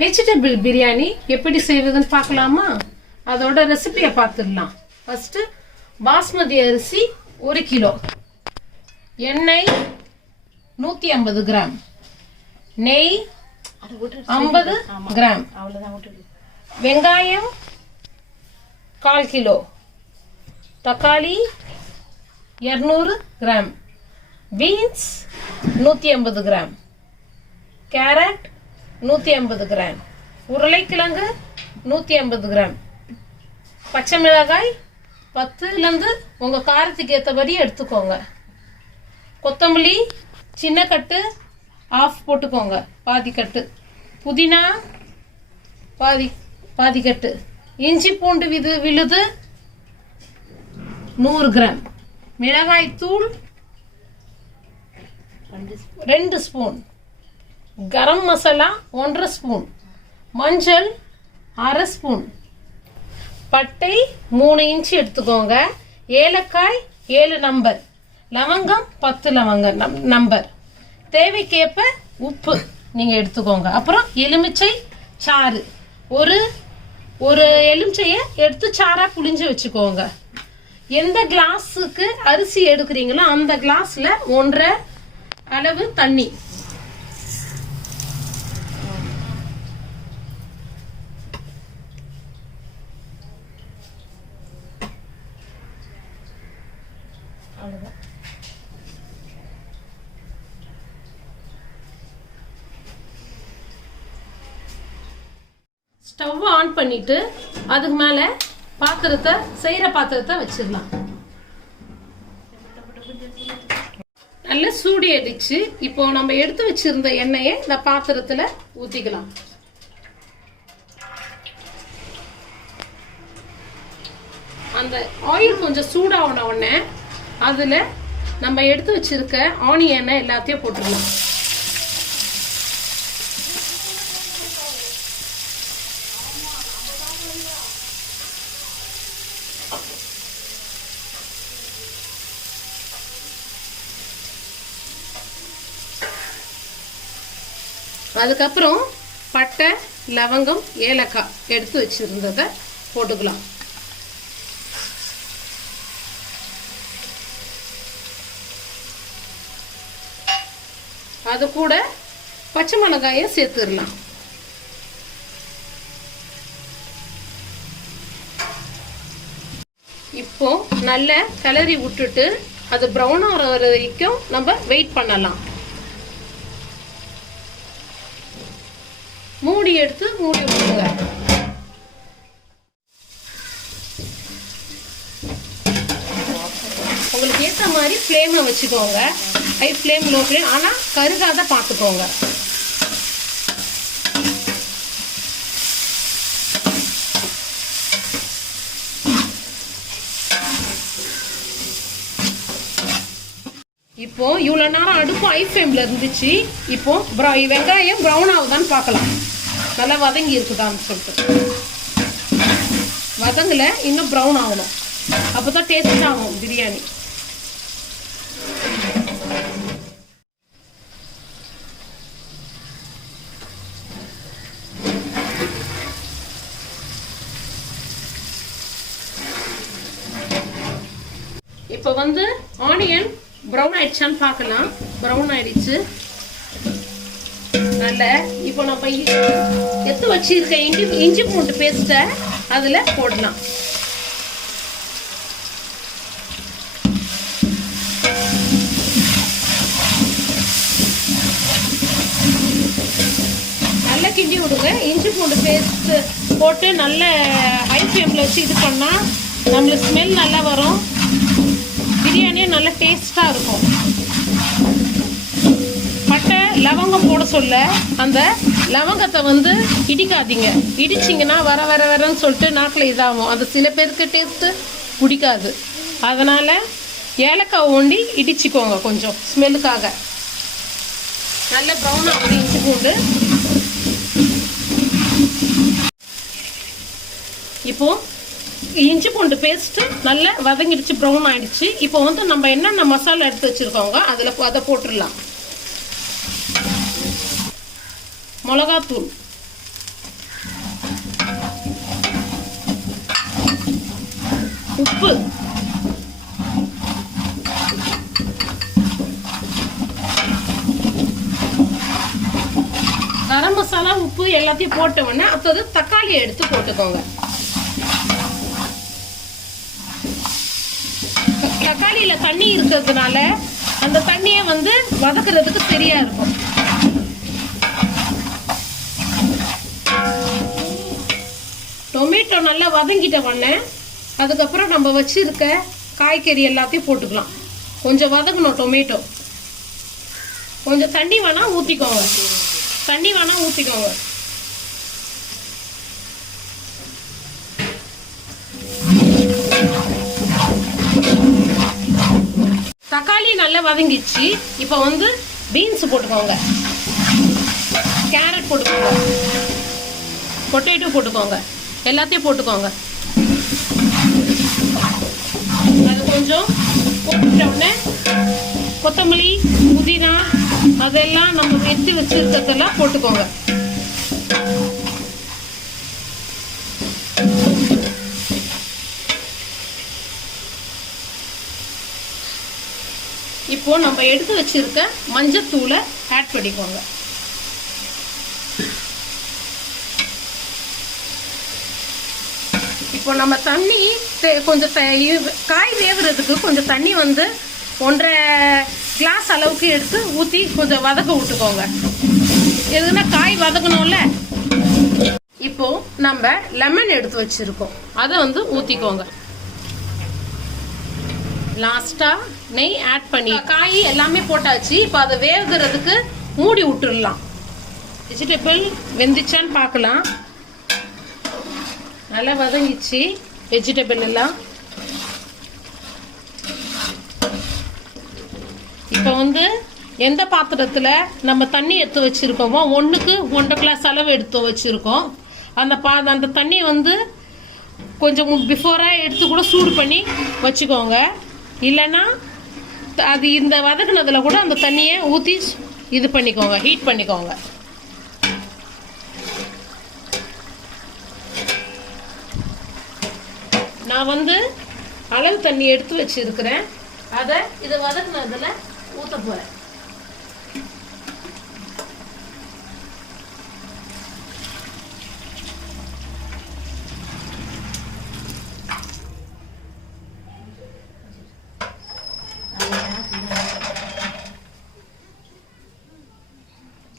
Vegetable biryani எப்படி செய்வதுன்னு பார்க்கலாமா? அதோட ரெசிபியை பார்த்துடலாம். ஃபர்ஸ்ட் பாஸ்மதி அரிசி 1 கிலோ, எண்ணெய் 150 கிராம், நெய் 50 கிராம், வெங்காயம் 1/4 கிலோ, தக்காளி 200 gram, beans 150 gram, carrot 150 gram, உருளைக்கிழங்கு 150 கிராம், பச்சை மிளகாய் 10லேருந்து உங்கள் காரத்துக்கு ஏற்றபடி எடுத்துக்கோங்க. கொத்தமல்லி சின்ன கட்டு ஆஃப் போட்டுக்கோங்க, பாதி கட்டு. புதினா பாதி கட்டு. இஞ்சி பூண்டு விழுது 100 கிராம், மிளகாய் தூள் 2 ஸ்பூன், கரம் மசாலா 1/2 ஸ்பூன், மஞ்சள் 1/2 ஸ்பூன், பட்டை 3 இன்ச்சு எடுத்துக்கோங்க, ஏலக்காய் 7 நம்பர், லவங்கம் 10 லவங்கம் நம்பர், தேவைக்கேற்ப உப்பு நீங்க எடுத்துக்கோங்க. அப்புறம் எலுமிச்சை சாறு, ஒரு எலுமிச்சையை எடுத்து சாரா புளிஞ்சு வச்சுக்கோங்க. எந்த கிளாஸுக்கு அரிசி எடுக்கிறீங்களோ அந்த கிளாஸ்ல 1.5 அளவு தண்ணி. ஸ்டவ் ஆன் பண்ணிட்டு அதுக்கு மேல செய்யற பாத்திரத்தை வச்சிடலாம். நல்ல சூடி அடிச்சு இப்போ நம்ம எடுத்து வச்சிருந்த எண்ணெயை இந்த பாத்திரத்துல ஊத்திக்கலாம். அந்த ஆயில் கொஞ்சம் சூடான உடனே அதுல நம்ம எடுத்து வச்சிருக்க ஆனியனை எல்லாத்தையும் போட்டுடலாம். அதுக்கப்புறம் பட்டை, லவங்கம், ஏலக்காய் எடுத்து வச்சிருந்ததை போட்டுக்கலாம். அது கூட பச்சை மிளகாயை சேர்த்துடலாம். இப்போ நல்ல கிளறி விட்டுட்டு அது ப்ரௌன் ஆகிற வரைக்கும் நம்ம வெயிட் பண்ணலாம். மூடி விட்டுருங்க. உங்களுக்கு ஏற்ற மாதிரி ஃப்ளேமை வச்சுக்கோங்க. ஹை ஃப்ளேம், லோ ஃப்ளேம், ஆனால் கருகாத பார்த்துக்கோங்க. இப்போ இவ்வளோ நேரம் அடுப்பு ஹை ஃப்ளேமில் இருந்துச்சு. இப்போ வெங்காயம் ப்ரௌன் ஆகுதான்னு பார்க்கலாம். நல்லா வதங்கி இருக்குதான்னு சொல்லிட்டு வதங்கல, இன்னும் ப்ரௌன் ஆகணும். அப்போ தான் டேஸ்ட் ஆகும் பிரியாணி. இப்போ ஆனியன் ப்ரௌன் ஆயிடுச்சான்னு பார்க்கலாம். ப்ரௌன் ஆயிடுச்சு நல்ல. இப்போ நம்ம எடுத்து வச்சிருக்க இஞ்சி பூண்டு பேஸ்ட்டை அதுல போடலாம். நல்லா கிண்டி விடுங்க. இஞ்சி பூண்டு பேஸ்ட் போட்டு நல்ல ஹை ஃப்ளேம்ல வச்சு இது பண்ணா நம்மளுக்கு ஸ்மெல் நல்லா வரும். பிரியாணியே நல்ல டேஸ்டா இருக்கும். பட்டை, லவங்கம் போட சொல்ல அந்த லவங்கத்தை இடிக்காதீங்க. இடிச்சிங்கன்னா வரன்னு சொல்லிட்டு நாக்கில் இதாகும். அது சில பேருக்கு டேஸ்ட்டு பிடிக்காது. அதனால் ஏலக்காய் ஒண்டி இடிச்சிக்கோங்க கொஞ்சம் ஸ்மெல்லுக்காக. நல்ல ப்ரௌன் ஆகுது இஞ்சி பூண்டு. இப்போ இஞ்சி பூண்டு பேஸ்ட்டு நல்லா வதங்கிடுச்சு, ப்ரௌன் ஆயிடுச்சு. இப்போ நம்ம என்னென்ன மசாலா எடுத்து வச்சுருக்கோங்க அதை போட்டுடலாம். மிளகாத்தூள் உப்பு, கரம் மசாலா, உப்பு எல்லாத்தையும் போட்ட உடனே அடுத்தது தக்காளியை எடுத்து போட்டுக்கோங்க. தக்காளியில தண்ணி இருக்கிறதுனால அந்த தண்ணியை வந்து வதக்குறதுக்கு சரியா இருக்கும். டொமேட்டோ நல்லா வதங்கிட்ட உடனே அதுக்கப்புறம் நம்ம வச்சிருக்க காய்கறி எல்லாத்தையும் போட்டுக்கலாம். கொஞ்சம் வதக்கணும் டொமேட்டோ. கொஞ்சம் தண்ணி வேணா ஊற்றிக்கோங்க. தக்காளி நல்லா வதங்கிச்சு. இப்போ வந்து பீன்ஸ் போட்டுக்கோங்க, கேரட் போட்டுக்கோங்க, பொட்டேட்டோ போட்டுக்கோங்க, எல்லாத்தையும் போட்டுக்கோங்க. அது கொஞ்சம் போட்டுட்ட உடனே கொத்தமல்லி, புதினா அதெல்லாம் நம்ம வெட்டி வச்சிருக்கிறதெல்லாம் போட்டுக்கோங்க. இப்போ நம்ம எடுத்து வச்சிருக்க மஞ்சத்தூளை ஆட் பண்ணிக்கோங்க. இப்போ நம்ம தண்ணி கொஞ்சம் காய் வேவுறதுக்கு கொஞ்சம் தண்ணி வந்து 1.5 கிளாஸ் அளவுக்கு எடுத்து ஊற்றி கொஞ்சம் வதக்க விட்டுக்கோங்க. எதுனா காய் வதக்கணும்ல. இப்போ நம்ம லெமன் எடுத்து வச்சிருக்கோம், அதை வந்து ஊற்றிக்கோங்க. லாஸ்டா நெய் ஆட் பண்ணி காய் எல்லாமே போட்டாச்சு. இப்போ அதை வேகுறதுக்கு மூடி விட்டுடலாம். வெஜிடபிள் வெந்துச்சான்னு பார்க்கலாம். நல்லா வதங்கிச்சு வெஜிடபிள் எல்லாம். இப்போ வந்து எந்த பாத்திரத்தில் நம்ம தண்ணி எடுத்து வச்சுருக்கோமோ 1க்கு 1.5 கிளாஸ் அளவு எடுத்து வச்சுருக்கோம். அந்த தண்ணி வந்து கொஞ்சம் பிஃபோராக எடுத்து கூட சூடு பண்ணி வச்சுக்கோங்க. இல்லைன்னா அது இந்த வதக்குனதில் கூட அந்த தண்ணியை ஊற்றி இது பண்ணிக்கோங்க, ஹீட் பண்ணிக்கோங்க. நான் வந்து அளவு தண்ணி எடுத்து வச்சிருக்கிறேன். அதை இதை வதக்குனதில் ஊற்ற போகிறேன்.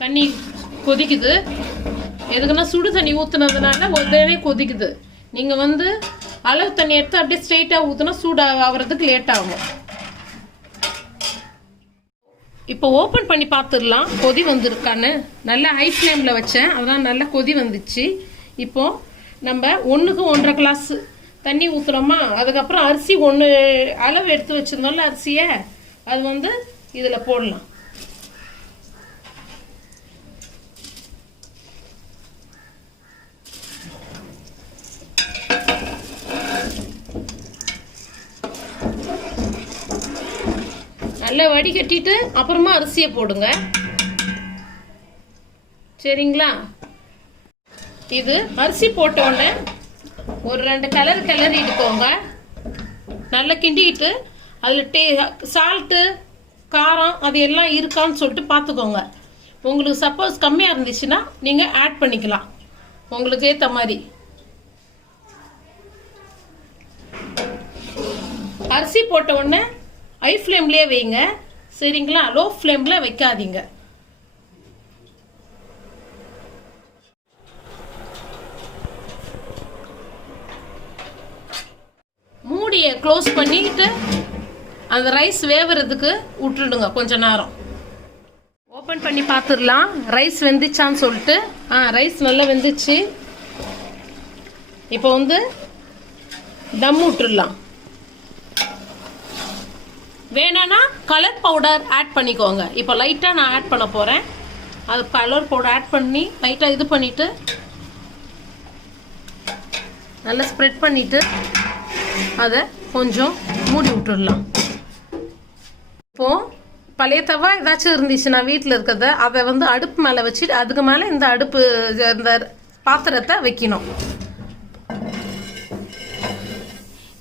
தண்ணி கொதிக்குது. எதுக்குன்னா சுடு தண்ணி ஊற்றுனதுனால உடனே கொதிக்குது. நீங்கள் வந்து அளவு தண்ணி எடுத்து அப்படியே ஸ்ட்ரெயிட்டாக ஊற்றினா சூடாக ஆகிறதுக்கு லேட் ஆகும். இப்போ ஓப்பன் பண்ணி பார்த்துடலாம் கொதி வந்திருக்கான்னு. நல்லா ஹை ஃப்ளேமில் வச்சேன், அதெல்லாம் நல்லா கொதி வந்துச்சு. இப்போது நம்ம 1க்கு 1.5 கிளாஸ் தண்ணி ஊற்றுறோமா, அதுக்கப்புறம் அரிசி 1 அளவு எடுத்து வச்சுருந்தோம்ல அரிசியை, அது வந்து இதில் போடலாம். நல்லா வடிகட்டிட்டு அப்புறமா அரிசியை போடுங்க, சரிங்களா? இது அரிசி போட்ட உடனே ஒரு 2 கிளறிட்டுக்கோங்க. நல்லா கிண்டிக்கிட்டு அதில் சால்ட்டு, காரம் அது எல்லாம் இருக்கான்னு சொல்லிட்டு பார்த்துக்கோங்க. உங்களுக்கு சப்போஸ் கம்மியாக இருந்துச்சுன்னா நீங்கள் ஆட் பண்ணிக்கலாம் உங்களுக்கு ஏற்ற மாதிரி. அரிசி போட்ட உடனே ஹை ஃப்ளேம்லேயே வைங்க, சரிங்களா? லோ ஃப்ளேமில் வைக்காதீங்க. மூடியை க்ளோஸ் பண்ணிட்டு அந்த ரைஸ் வேவுறதுக்கு விட்டுடுங்க கொஞ்ச நேரம். ஓப்பன் பண்ணி பார்த்துடலாம் ரைஸ் வெந்துச்சான்னு சொல்லிட்டு. ரைஸ் நல்லா வெந்துச்சு. இப்போ வந்து தம் விட்டுடலாம். வேணும்னா கலர் பவுடர் ஆட் பண்ணிக்கோங்க. இப்போ லைட்டாக நான் ஆட் பண்ண போகிறேன். அது கலர் பவுடர் ஆட் பண்ணி லைட்டாக இது பண்ணிவிட்டு நல்லா ஸ்ப்ரெட் பண்ணிவிட்டு அதை கொஞ்சம் மூடி விட்டுடலாம். இப்போது பழைய தவா ஏதாச்சும் இருந்துச்சுன்னா வீட்டில் இருக்கிறத அதை வந்து அடுப்பு மேலே வச்சுட்டு அதுக்கு மேலே இந்த பாத்திரத்தை வைக்கணும்.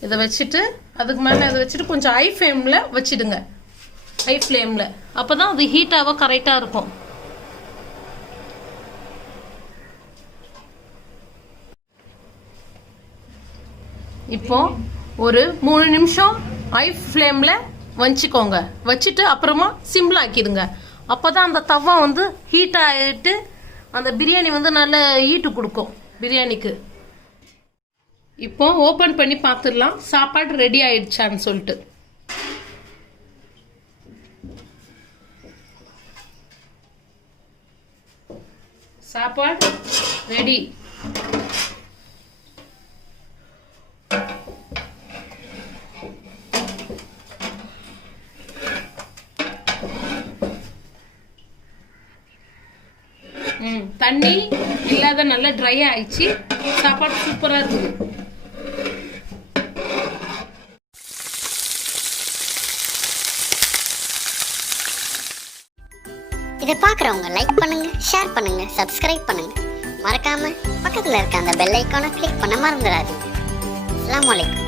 இதை வச்சுட்டு அதுக்கு மேலே அதை வச்சுட்டு கொஞ்சம் ஹை ஃப்ளேமில் வச்சிடுங்க. ஹை ஃப்ளேமில் அப்போ தான் அது ஹீட்டாக கரெக்டாக இருக்கும். இப்போ ஒரு 3 நிமிஷம் ஹை ஃப்ளேமில் வச்சுக்கோங்க. வச்சுட்டு அப்புறமா சிம்மில் ஆக்கிடுங்க. அப்போ தான் அந்த தவா வந்து ஹீட் ஆகிட்டு அந்த பிரியாணி வந்து நல்ல ஹீட்டு கொடுக்கும் பிரியாணிக்கு. இப்போ ஓப்பன் பண்ணி பார்த்துடலாம் சாப்பாடு ரெடி ஆயிடுச்சான்னு சொல்லிட்டு. சாப்பாடு ரெடி. தண்ணி இல்லாத நல்லா ட்ரை ஆயிடுச்சு. சாப்பாடு சூப்பராக இருக்குது. இதை பார்க்குறவங்க லைக் பண்ணுங்க, ஷேர் பண்ணுங்க, சப்ஸ்கிரைப் பண்ணுங்க. மறக்காம பக்கத்தில் இருக்க அந்த பெல் ஐக்கானை கிளிக் பண்ண மறந்துடாதீங்க. அஸ்ஸலாமு அலைக்கும்.